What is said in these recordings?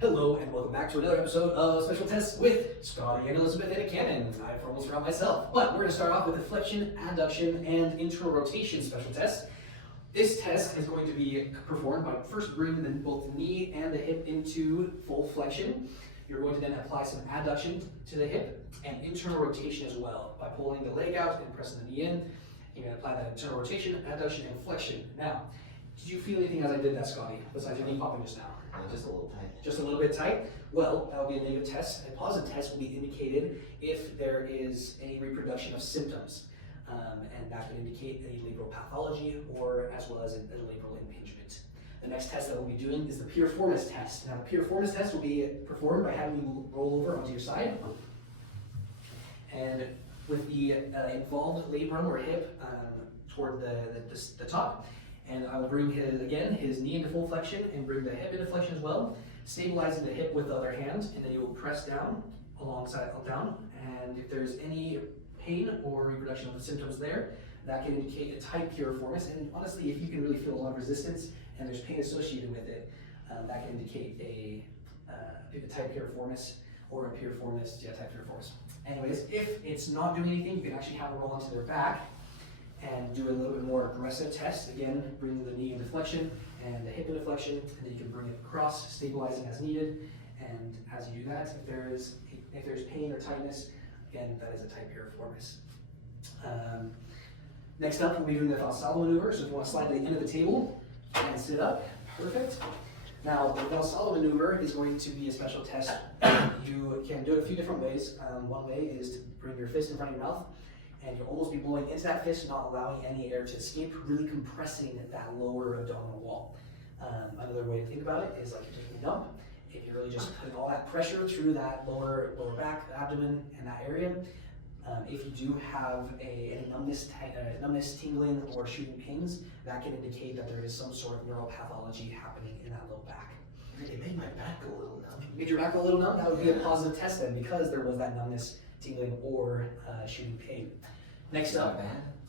Hello and welcome back to another episode of Special Tests with Scotty and Elizabeth and a Cannon. I almost forgot myself, but we're going to start off with a flexion, adduction, and internal rotation special test. This test is going to be performed by first bringing both the knee and the hip into full flexion. You're going to then apply some adduction to the hip and internal rotation as well by pulling the leg out and pressing the knee in. You're going to apply that internal rotation, adduction, and flexion. Now, did you feel anything as I did that, Scotty, besides your knee popping just now? Just a little tight. Just a little bit tight? Well, that will be a negative test. A positive test will be indicated if there is any reproduction of symptoms. And that could indicate any labral pathology or as well as a labral impingement. The next test that we'll be doing is the piriformis test. Now, the piriformis test will be performed by having you roll over onto your side. And with the involved labrum or hip toward the top. And I will bring his knee into full flexion and bring the hip into flexion as well, stabilizing the hip with the other hand, and then you will press down alongside down. And if there's any pain or reproduction of the symptoms there, that can indicate a tight piriformis. And honestly, if you can really feel a lot of resistance and there's pain associated with it, that can indicate a tight piriformis or a piriformis, tight piriformis. Anyways, if it's not doing anything, you can actually have it roll onto their back and do a little bit more aggressive test. Again, bring the knee into flexion and the hip into flexion, and then you can bring it across, stabilizing as needed. And as you do that, if there's pain or tightness, again, that is a tight piriformis. Next up, we'll be doing the Valsalva maneuver. So if you want to slide to the end of the table and sit up, perfect. Now, the Valsalva maneuver is going to be a special test. You can do it a few different ways. One way is to bring your fist in front of your mouth, and you'll almost be blowing into that fist, not allowing any air to escape, really compressing that lower abdominal wall. Another way to think about it is like you're taking a dump, and you're really just putting all that pressure through that lower back, abdomen, and that area. If you do have any numbness, tingling, or shooting pains, that can indicate that there is some sort of neuropathology happening in that low back. It made my back go a little numb. Made your back go a little numb? That would be a positive test then, because there was that numbness, tingling, or shooting pain. Next up,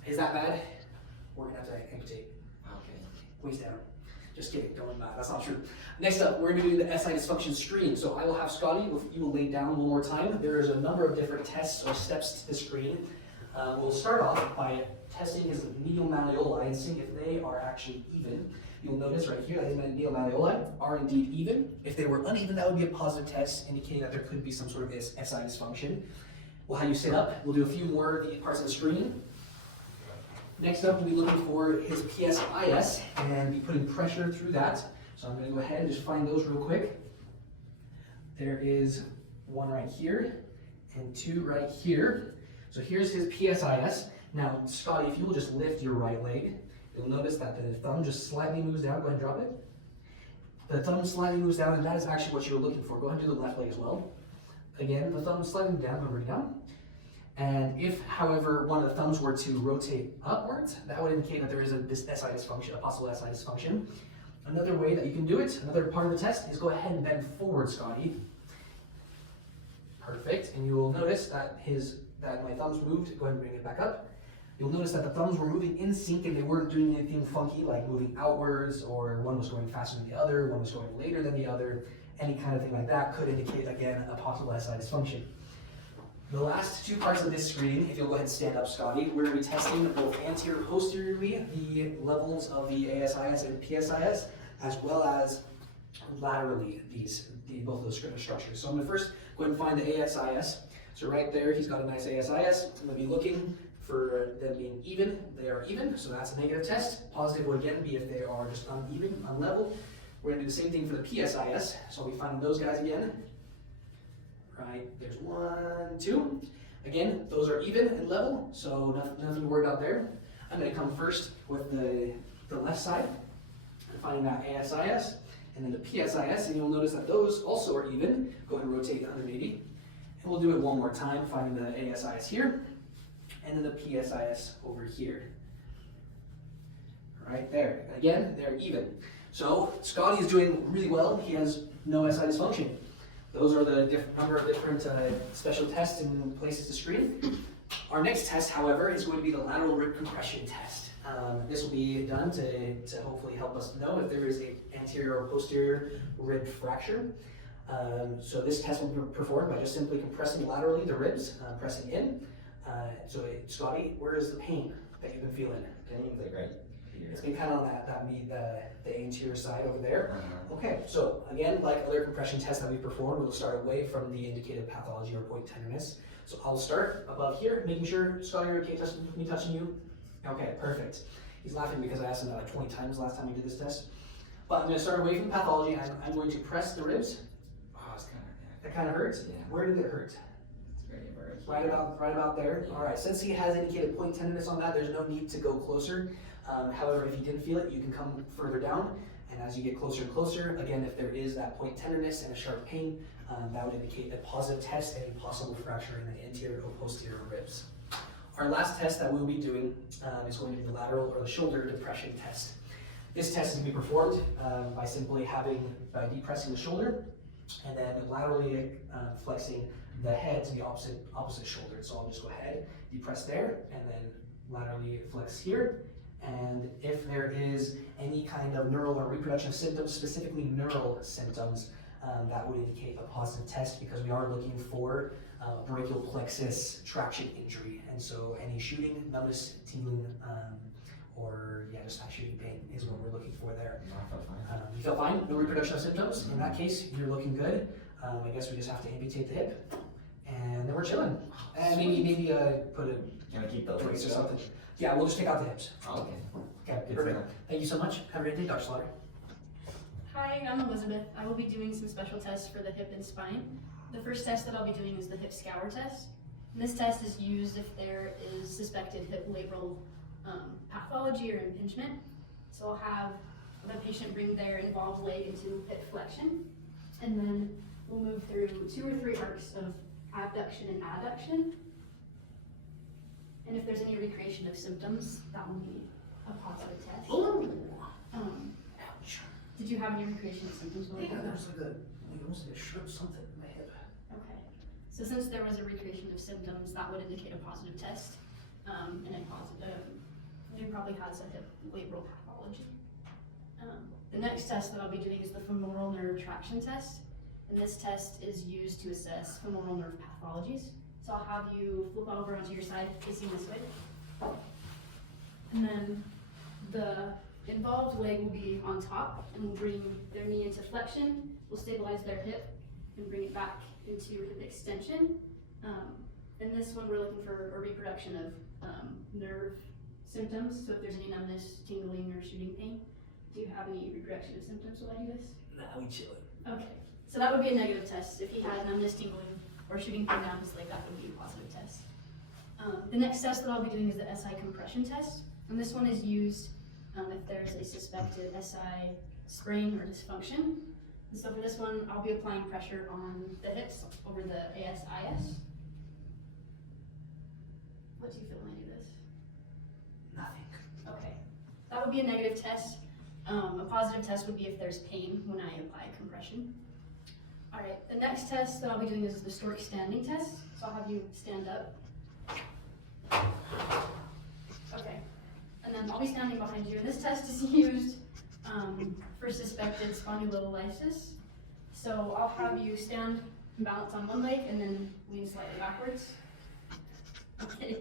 is that bad? We're gonna have to amputate. Okay. Waist down. Just kidding, don't bad. That's not true. Next up, we're gonna be doing the SI dysfunction screen. So I will have Scotty, you will lay down one more time. There is a number of different tests or steps to the screen. We'll start off by testing his medial malleoli and seeing if they are actually even. You'll notice right here that his medial malleoli are indeed even. If they were uneven, that would be a positive test, indicating that there could be some sort of SI dysfunction. We'll have you sit up. We'll do a few more of the parts of the screen. Next up, we'll be looking for his PSIS and be putting pressure through that. So I'm going to go ahead and just find those real quick. There is one right here and two right here. So here's his PSIS. Now, Scotty, if you will just lift your right leg, you'll notice that the thumb just slightly moves down. Go ahead and drop it. The thumb slightly moves down, and that is actually what you're looking for. Go ahead and do the left leg as well. Again, the thumb slightly down, bring down. And if, however, one of the thumbs were to rotate upwards, that would indicate that there is this SI dysfunction, a possible SI dysfunction. Another way that you can do it, another part of the test, is go ahead and bend forward, Scotty. Perfect. And you will notice that my thumbs moved. Go ahead and bring it back up. You'll notice that the thumbs were moving in sync and they weren't doing anything funky like moving outwards, or one was going faster than the other, one was going later than the other. Any kind of thing like that could indicate, again, a possible SI dysfunction. The last two parts of this screening, if you'll go ahead and stand up, Scotty, we're going to be testing both anterior posteriorly the levels of the ASIS and PSIS, as well as laterally both of those structures. So I'm going to first go ahead and find the ASIS. So right there, he's got a nice ASIS. I'm going to be looking for them being even. They are even, so that's a negative test. Positive would again be if they are just uneven, unlevel. We're going to do the same thing for the PSIS. So I'll be finding those guys again. Right, there's one, two. Again, those are even and level, so nothing to worry about there. I'm going to come first with the left side and find that ASIS, and then the PSIS, and you'll notice that those also are even. Go ahead and rotate 180. And we'll do it one more time, finding the ASIS here, and then the PSIS over here. Right there. Again, they're even. So Scotty is doing really well. He has no SI dysfunction. Those are the number of different special tests and places to screen. Our next test, however, is going to be the lateral rib compression test. This will be done to hopefully help us know if there is an anterior or posterior rib fracture. So this test will be performed by just simply compressing laterally the ribs, pressing in. Scotty, where is the pain that you've been feeling? Pain's like right here. It's been kind of on the anterior side over there. Uh-huh. Okay, so again, like other compression tests that we performed, we'll start away from the indicated pathology or point tenderness. So I'll start above here, making sure, Scotty, you're okay me touching you? Okay, perfect. He's laughing because I asked him that like 20 times last time we did this test. But I'm going to start away from the pathology and I'm going to press the ribs. Oh, it's kind of. That kind of hurts? Yeah. Where did it hurt? It's very Right about there. Yeah. All right, since he has indicated point tenderness on that, there's no need to go closer. However, if you didn't feel it, you can come further down. And as you get closer and closer, again, if there is that point tenderness and a sharp pain, that would indicate a positive test and a possible fracture in the anterior or posterior ribs. Our last test that we'll be doing is going to be the lateral or the shoulder depression test. This test is going to be performed by simply depressing the shoulder and then laterally flexing the head to the opposite shoulder. So I'll just go ahead, depress there, and then laterally flex here. And if there is any kind of neural or reproduction symptoms, specifically neural symptoms, that would indicate a positive test because we are looking for brachial plexus traction injury. And so any shooting, numbness, tingling, or just that shooting pain is what we're looking for there. No, I felt fine. You feel fine? No reproduction of symptoms? In that case, you're looking good. I guess we just have to amputate the hip. And then we're chilling. And maybe put a Can I keep the brace or legs up? something. Yeah, we'll just take out the hips. Oh, okay. Okay, Good perfect. to know. Thank you so much. Have a great day, Dr. Slaughter. Hi, I'm Elizabeth. I will be doing some special tests for the hip and spine. The first test that I'll be doing is the hip scour test. And this test is used if there is suspected hip labral pathology or impingement. So I'll have the patient bring their involved leg into hip flexion, and then we'll move through 2 or 3 arcs of abduction and adduction. And if there's any recreation of symptoms, that will be a positive test. Ouch. Did you have any recreation of symptoms? while you Yeah, were there's almost like a sharp something in my hip. Okay, so since there was a recreation of symptoms, that would indicate a positive test, and a positive, he probably has a hip labral pathology. The next test that I'll be doing is the femoral nerve traction test, and this test is used to assess femoral nerve pathologies. So I'll have you flip over onto your side facing this way, and then the involved leg will be on top, and we'll bring their knee into flexion, we'll stabilize their hip, and bring it back into hip extension. And this one we're looking for a reproduction of nerve symptoms, so if there's any numbness, tingling, or shooting pain. Do you have any reproduction of symptoms while I do this? Nah, we chilling. Okay, so that would be a negative test. If he had numbness, tingling, or shooting pain down his leg, that would be a positive test. The next test that I'll be doing is the SI compression test, and this one is used if there's a suspected SI sprain or dysfunction. And so for this one, I'll be applying pressure on the hips over the ASIS. What do you feel when I do this? Nothing. Okay, that would be a negative test. A positive test would be if there's pain when I apply compression. All right, the next test that I'll be doing is the Stork standing test. So I'll have you stand up. Okay, and then I'll be standing behind you. And this test is used for suspected spondylolysis. So I'll have you stand and balance on one leg and then lean slightly backwards. Okay.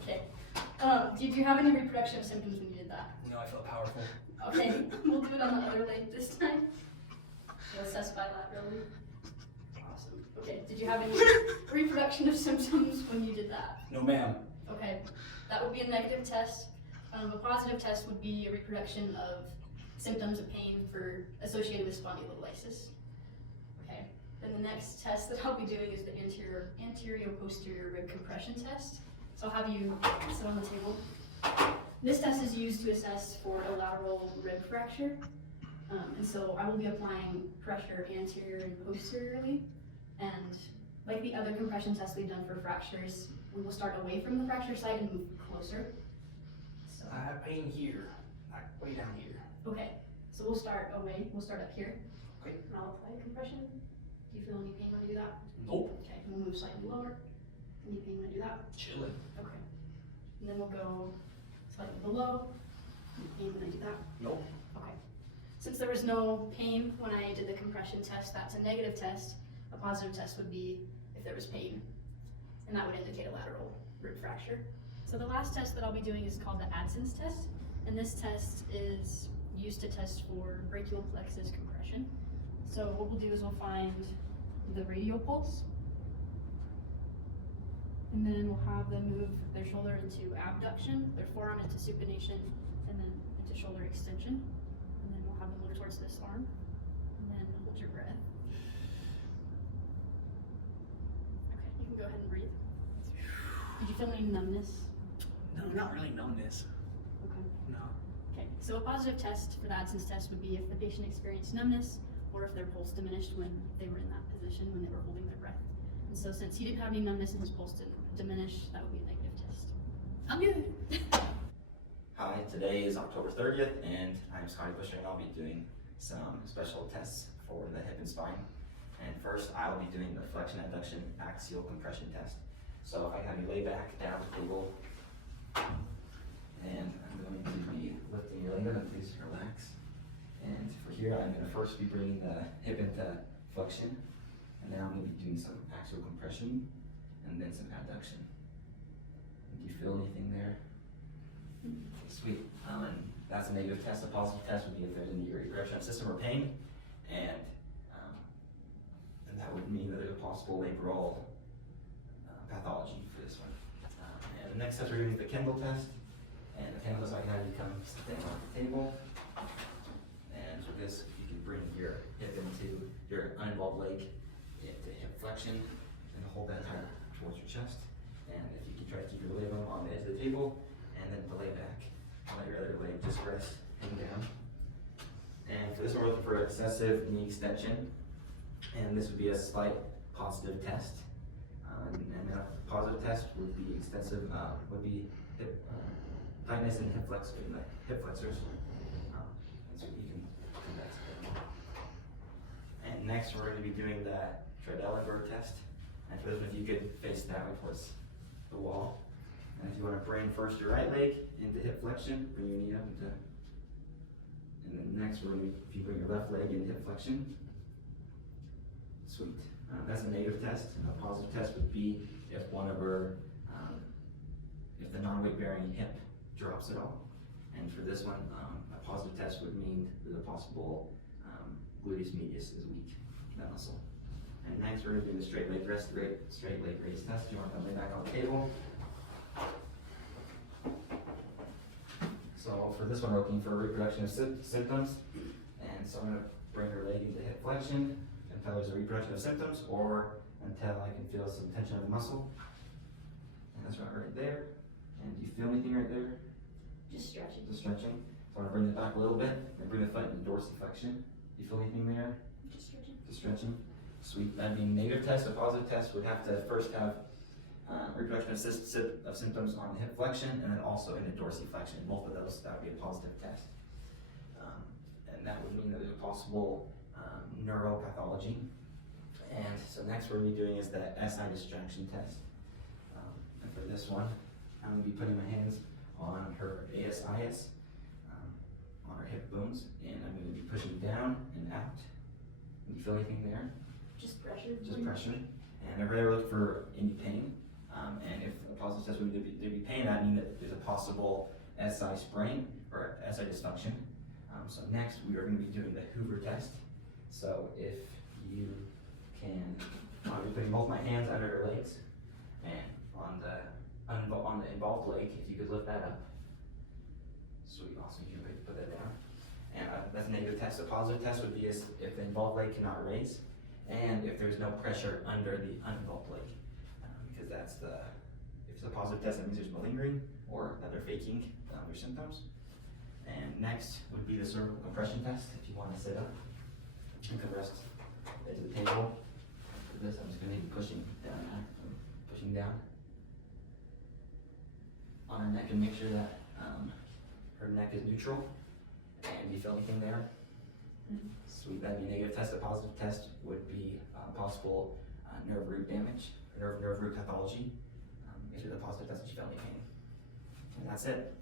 Okay. Did you have any reproduction of symptoms when you did that? No, I felt powerful. Okay, we'll do it on the other leg this time. We'll assess bilaterally. Awesome. Okay, did you have any reproduction of symptoms when you did that? No, ma'am. Okay, that would be a negative test. A positive test would be a reproduction of symptoms of pain associated with spondylolysis. Okay, then the next test that I'll be doing is the anterior posterior rib compression test. So I'll have you sit on the table. This test is used to assess for a lateral rib fracture. And so I will be applying pressure anterior and posteriorly. And like the other compression tests we've done for fractures, we will start away from the fracture site and move closer. So, I have pain here, like way down here. okay, so we'll start away, we'll start up here. Okay. And I'll apply compression. Do you feel any pain when I do that? Nope. Okay, and we'll move slightly lower. Any pain when I do that? Chilling. Okay. And then we'll go slightly below. Any pain when I do that? Nope. Okay. since there was no pain when I did the compression test, that's a negative test. A positive test would be if there was pain, and that would indicate a lateral rib fracture. So the last test that I'll be doing is called the Adson's test, and this test is used to test for brachial plexus compression. So what we'll do is we'll find the radial pulse, and then we'll have them move their shoulder into abduction, their forearm into supination, and then into shoulder extension. And then we'll have them look towards this arm, and then hold your breath. Okay, you can go ahead and breathe. Did you feel any numbness? No, not really numbness. Okay. No. Okay, so a positive test for the Adson's test would be if the patient experienced numbness or if their pulse diminished when they were in that position, when they were holding their breath. And so since he didn't have any numbness and his pulse didn't diminish, that would be a negative test. I'm good. Hi, today is October 30th, and I'm Scotty Busher, and I'll be doing some special tests for the hip and spine. And first, I'll be doing the flexion adduction axial compression test. So if I have you lay back down at the table, and I'm going to be lifting your leg up, and please relax. And for here, I'm going to first be bringing the hip into flexion, and then I'm going to be doing some axial compression, and then some adduction. Do you feel anything there? Sweet. And that's a negative test. A positive test would be if there's any regression of system or pain, and that would mean that there's a possible labral pathology for this one. And the next test we're doing is the Kendall test. And the Kendall test, I can have you come sit down at the table. And for this, you can bring your hip into your uninvolved leg into hip flexion, and hold that tight towards your chest. And if you can try to keep your leg on the edge of the table, and then the lay back. Let your other leg just rest, hang down. And for this one, we're looking for excessive knee extension. And this would be a slight positive test. And a positive test would be extensive, would be hip tightness in hip flexors. And so you can do that together. And next, we're going to be doing the Trendelenburg test. And for this one, if you could face that way towards the wall. And if you want to bring first your right leg into hip flexion, bring your knee up into, and then next if you bring your left leg into hip flexion. Sweet. That's a negative test. A positive test would be if if the non-weight bearing hip drops at all. And for this one, a positive test would mean there's a possible gluteus medius is weak, that muscle. And next we're going to do the straight leg raise test. You want to lay back on the table. So for this one, we're looking for reproduction of symptoms. And so I'm going to bring her leg into hip flexion until there's a reproduction of symptoms, or until I can feel some tension of the muscle. And that's right there. And do you feel anything right there? Just stretching. Just stretching. So I'm going to bring it back a little bit and bring the foot into dorsiflexion. Do you feel anything there? Just stretching. Just stretching. Sweet. That'd be a negative test. A positive test would have to first have reproduction of symptoms on the hip flexion, and then also in the dorsiflexion. Both of those, that would be a positive test. And that would mean that there's a possible neuropathology. And so next we're going to be doing is the SI distraction test. And for this one, I'm going to be putting my hands on her ASIS, on her hip bones, and I'm going to be pushing down and out. Do you feel anything there? Just pressure. Just pressure. And I'm really looking for any pain. And if a positive test would be pain, that means that there's a possible SI sprain or SI dysfunction. So next we are going to be doing the Hoover test. So if you can, I'll be putting both my hands under her legs, and on the involved leg, if you could lift that up. Sweet, awesome. You can put that down. And that's a negative test. A positive test would be if the involved leg cannot raise, and if there's no pressure under the uninvolved leg. Because if it's a positive test, that means there's malingering or that they're faking their symptoms. And next would be the cervical compression test. If you want to sit up, you can rest at the table. For this, I'm just going to be pushing down on her neck and make sure that her neck is neutral. And do you feel anything there? Mm-hmm. Sweet. That'd be a negative test. A positive test would be possible nerve root damage, or nerve root pathology. If it's a positive test, you feel any pain. And that's it.